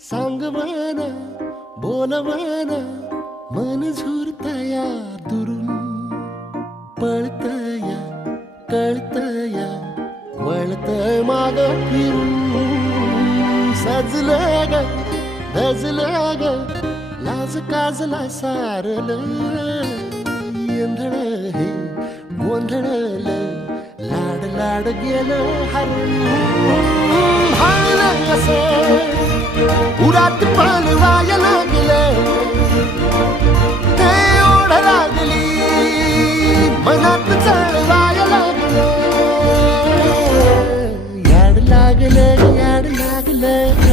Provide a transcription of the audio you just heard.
सांग म्हणा बोल म्हणा मन झुरतया दुरून पळतया कळतया वळतय माग फिरून सजलं ग धजलं ग लाज काजला सारलं येंधळ हे गोंधळलं लाड लाड गेलं हरून भाळलं कसं उरात पालवाया लागलं ते ओढ लागली मनात चळवाया लागलं याड लागलं